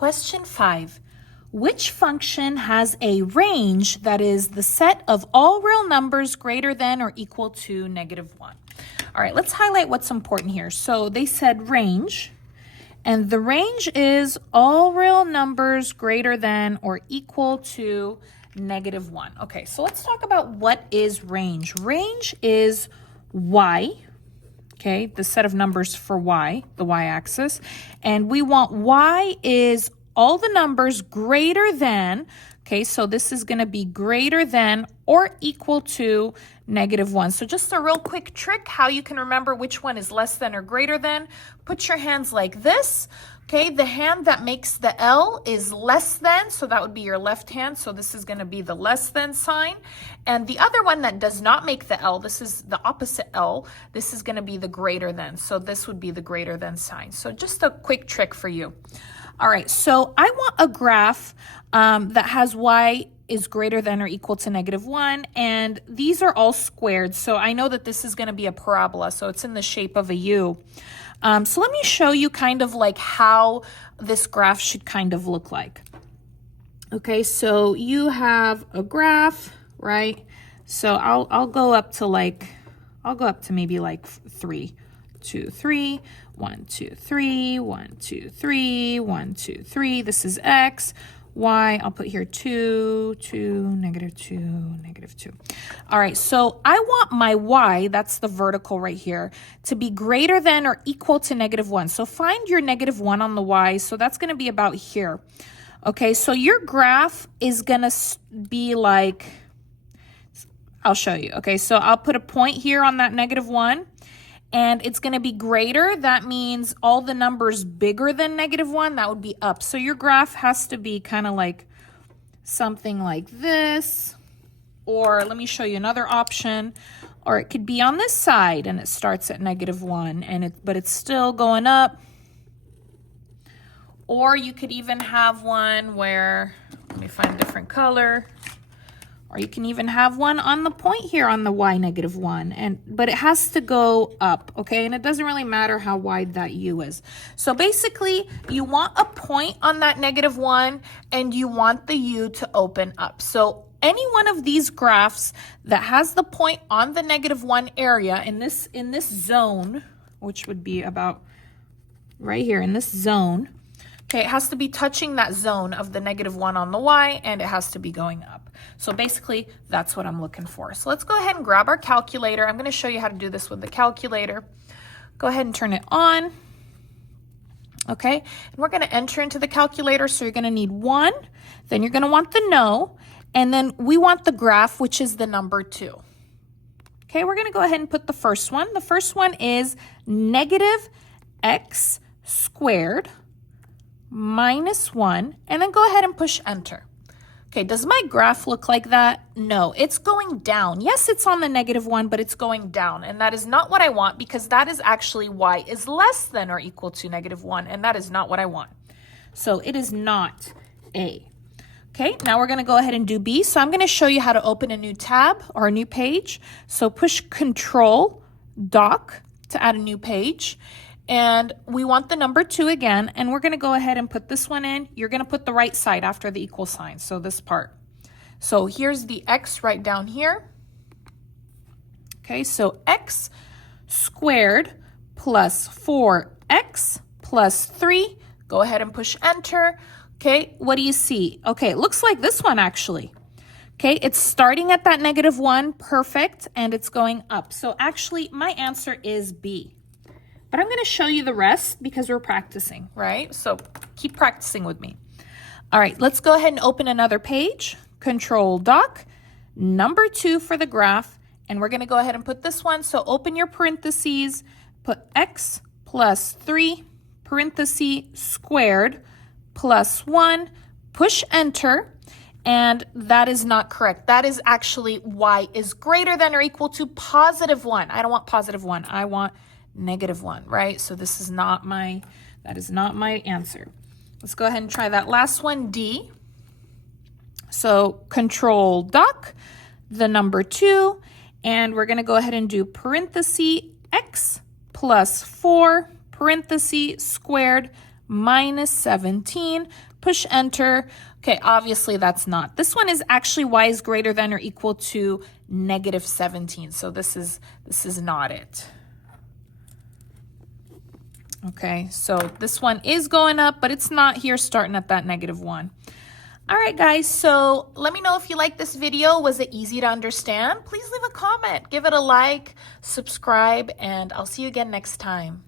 Question 5. Which function has a range that is the set of all real numbers greater than or equal to -1? All right, let's highlight what's important here. So they said range, and the range is all real numbers greater than or equal to -1. Okay, so let's talk about what is range. Range is y, okay, the set of numbers for y, the y-axis, and we want y is all the numbers greater than, okay, so this is going to be greater than or equal to -1. So just a real quick trick, how you can remember which one is less than or greater than. Put your hands like this, okay? The hand that makes the L is less than, so that would be your left hand. So this is going to be the less than sign. And the other one that does not make the L, this is the opposite L, this is going to be the greater than. So this would be the greater than sign. So just a quick trick for you. All right, so I want a graph that has y is greater than or equal to -1, and these are all squared, so I know that this is going to be a parabola, so it's in the shape of a U. So let me show you kind of like how this graph should kind of look like. Okay, so you have a graph, right? So I'll go up to maybe like 3, 2, 3, 1, 2, 3, 1, 2, 3, 1, 2, 3. This is x. Y, I'll put here 2, 2, -2, -2. All right, so I want my y, that's the vertical right here, to be greater than or equal to -1. So find your -1 on the y, so that's going to be about here. Okay, so your graph is going to be like, I'll show you. Okay, so I'll put a point here on that -1. And it's going to be greater. That means all the numbers bigger than -1, that would be up. So your graph has to be kind of like something like this. Or let me show you another option. Or it could be on this side and it starts at -1, but it's still going up. Or you could even have one where, let me find a different color. Or you can even have one on the point here on the y -1, but it has to go up, okay? And it doesn't really matter how wide that U is. So basically, you want a point on that -1 and you want the U to open up. So any one of these graphs that has the point on the -1 area in this zone, which would be about right here in this zone, okay, it has to be touching that zone of the -1 on the y, and it has to be going up. So basically, that's what I'm looking for. So let's go ahead and grab our calculator. I'm going to show you how to do this with the calculator. Go ahead and turn it on. Okay, and we're going to enter into the calculator. So you're going to need 1, then you're going to want the no, and then we want the graph, which is the number 2. Okay, we're going to go ahead and put the first one. The first one is -x squared -1, and then go ahead and push enter. Okay, does my graph look like that? No, it's going down. Yes, it's on the -1, but it's going down, and that is not what I want because that is actually y is less than or equal to -1, and that is not what I want. So it is not A. Okay, now we're going to go ahead and do B. So I'm going to show you how to open a new tab or a new page. So push Control Dock to add a new page. And we want the number 2 again, and we're going to go ahead and put this one in. You're going to put the right side after the equal sign, so this part. So here's the x right down here. Okay, so x squared plus 4x plus 3. Go ahead and push enter. Okay, what do you see? Okay, it looks like this one actually. Okay, it's starting at that -1, perfect, and it's going up. So actually, my answer is B. But I'm going to show you the rest because we're practicing, right? So keep practicing with me. All right, let's go ahead and open another page. Control Dock, number 2 for the graph, and we're going to go ahead and put this one. So open your parentheses, put x plus 3, parenthesis squared, plus 1, push enter, and that is not correct. That is actually y is greater than or equal to +1. I don't want +1. I want -1, right? So this is not that is not my answer. Let's go ahead and try that last one, D. So Control Dock, the number 2, and we're going to go ahead and do parenthesis x plus 4 parenthesis squared minus 17, Push enter. Okay, obviously that's not. This one is actually y is greater than or equal to negative 17. So this is not it. Okay, so this one is going up, but it's not here starting at that -1. All right, guys, so let me know if you liked this video. Was it easy to understand? Please leave a comment, give it a like, subscribe, and I'll see you again next time.